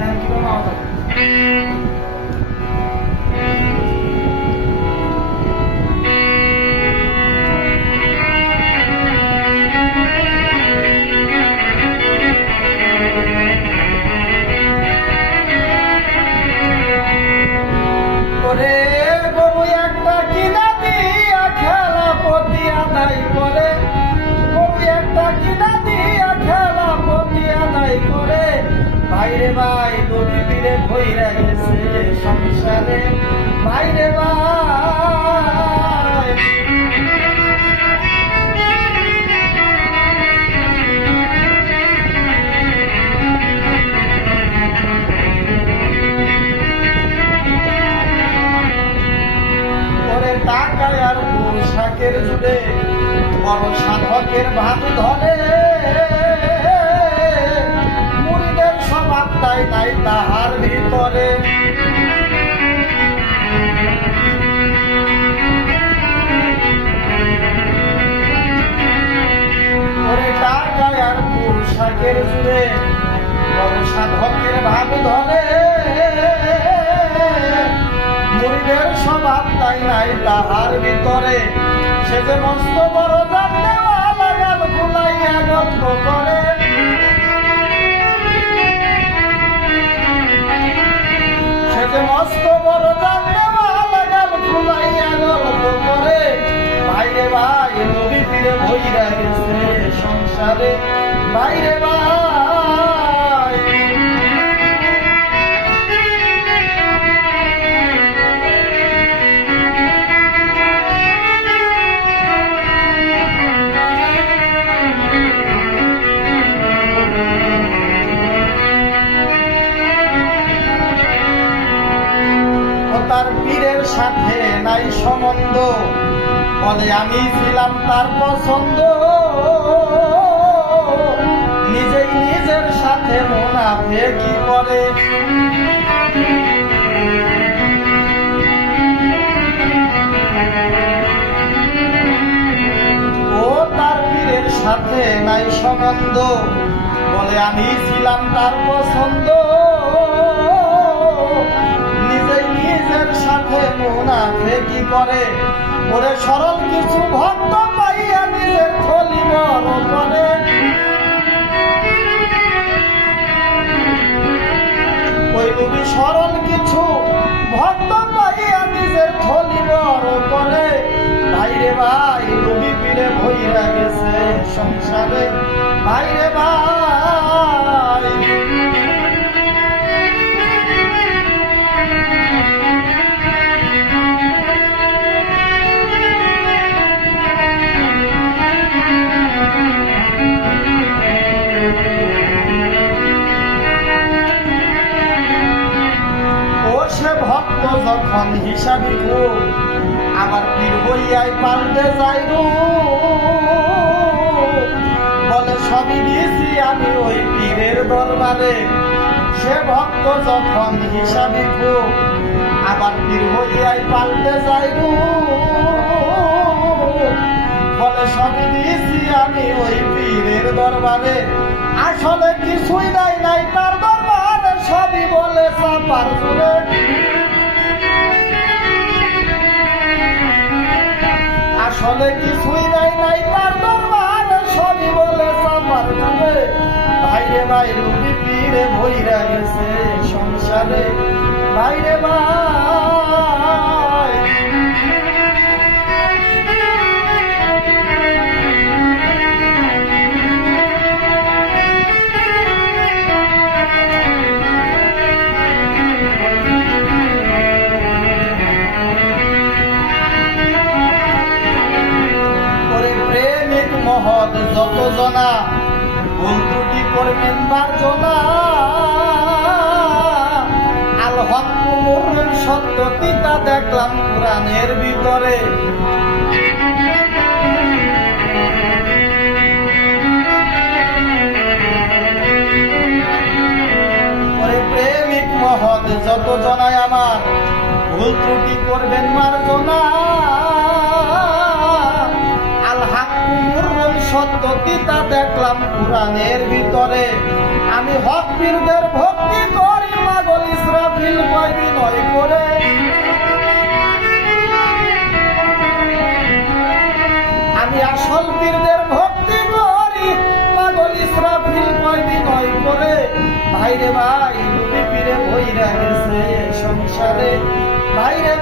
Thank you মামা। করে গরু একটা কিনা দিয়া খেলা পতি আদায় করে, গরু একটা কিনা দিয়া খেলা পতি আদায় করে। ভাইরে ভাই দড়ি ফিরে ভইরা গেছে সংসারে, ভাইরে ভাই টাকায় আর পোশাকের জুড়ে বড় সাধকের ভাত ধরে। মুরিদের স্বভাবটাই নাই তাহার ভিতরে, টাকায় আর পোশাকের জুড়ে বড় সাধকের ভাব ধরে। মুরিদের স্বভাবটাই নাই তাহার ভিতরে, সে যে মস্ত বড় জাননেওয়ালা গাল ফুলাইয়া গল্প করে। সে যে মস্ত বড় জাননেওয়ালা গাল ফুলাইয়া গল্প করে। ভাইরে ভাই নবী ফিরে ভইরা গেছে সংসারে, ভাইরে ভাই তার পীরের সাথে নাই সম্বন্ধ, বলে আমি ছিলাম তার পছন্দ। নিজেই নিজের সাথে মুনাফিকি করে, ও তার পীরের সাথে নাই সম্বন্ধ, বলে আমি ছিলাম তার পছন্দ। নিজের সাথে মুনাফিকি করে, ওরে সরল কিছু ভক্ত পাইয়া নিজের থলি বড় করে। ওই নবী সরল কিছু ভক্ত পাইয়া নিজের থলি বড় করে। ভাইরে ভাই নবী ফিরে ভইরা গেছে সংসারে, ভাইরে ভাই ভক্ত যখন হিসাবি খুব আমার পীর হইয়াই পাল্টে যাই গো, বলে সবই দিয়েছি আমি ওই পীরের দরবারে। সে ভক্ত যখন হিসাবি খুব আমার পীর হইয়াই পাল্টে যাই গো, বলে সবই দিয়েছি আমি ওই পীরের দরবারে। আসলে কিছুই নাই নাই তার দরবারে, সবই বলে চাপার জুড়ে। আসলে কিছুই নাই নাই তার দরবারে, সবই বলে চাপার জুড়ে। ভাইরে ভাই রুবি পীরে ভইরা গেছে সংসারে, ভাইরে ভাই মহৎ যত জনা ভুল ত্রুটি করবেন বার্জনা। আল হক মুরুর সত্য পিতা দেখলাম কোরআনের ভিতরে। প্রেমিক মহৎ যত জনায় আমার ভুল ত্রুটি করবেন মার্জনা। সত্য পিতা দেখলাম কোরআনের ভিতরে। আমি হক পীরদের ভক্তি করি ভাইরে ভাই ঘুরে ফিরে বইরা গেছে সংসারে, ভাইরে